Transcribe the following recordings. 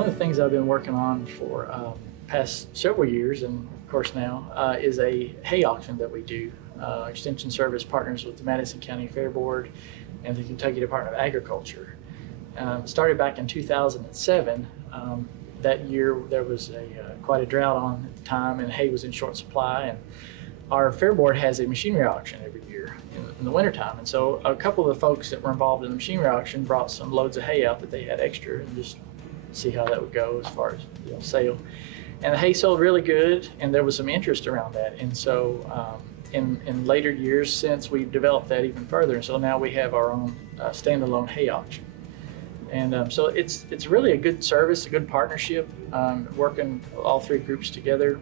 One of the things I've been working on for past several years, and of course now, is a hay auction that we do. Extension Service partners with the Madison County Fair Board and the Kentucky Department of Agriculture. Started back in 2007. That year there was quite a drought on at the time, and hay was in short supply. And our Fair Board has a machinery auction every year in the wintertime. And so a couple of the folks that were involved in the machinery auction brought some loads of hay out that they had extra, and just see how that would go as far as sale. And the hay sold really good, and there was some interest around that. And so in later years since, we've developed that even further. And so now we have our own standalone hay auction. And so it's really a good service, a good partnership, working all three groups together,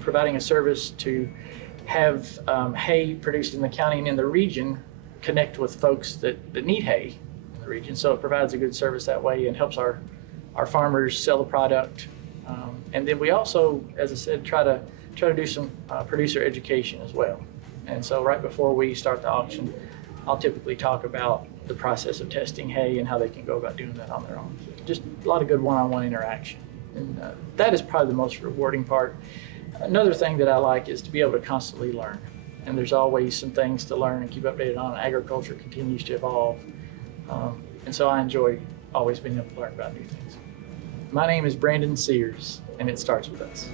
providing a service to have hay produced in the county and in the region connect with folks that need hay in the region. So it provides a good service that way and helps our farmers sell the product. And then we also, as I said, try to do some producer education as well. And so right before we start the auction, I'll typically talk about the process of testing hay and how they can go about doing that on their own. Just a lot of good one-on-one interaction. And that is probably the most rewarding part. Another thing that I like is to be able to constantly learn. And there's always some things to learn and keep updated on. Agriculture continues to evolve. And so I enjoy always being able to learn about new things. My name is Brandon Sears, and it starts with us.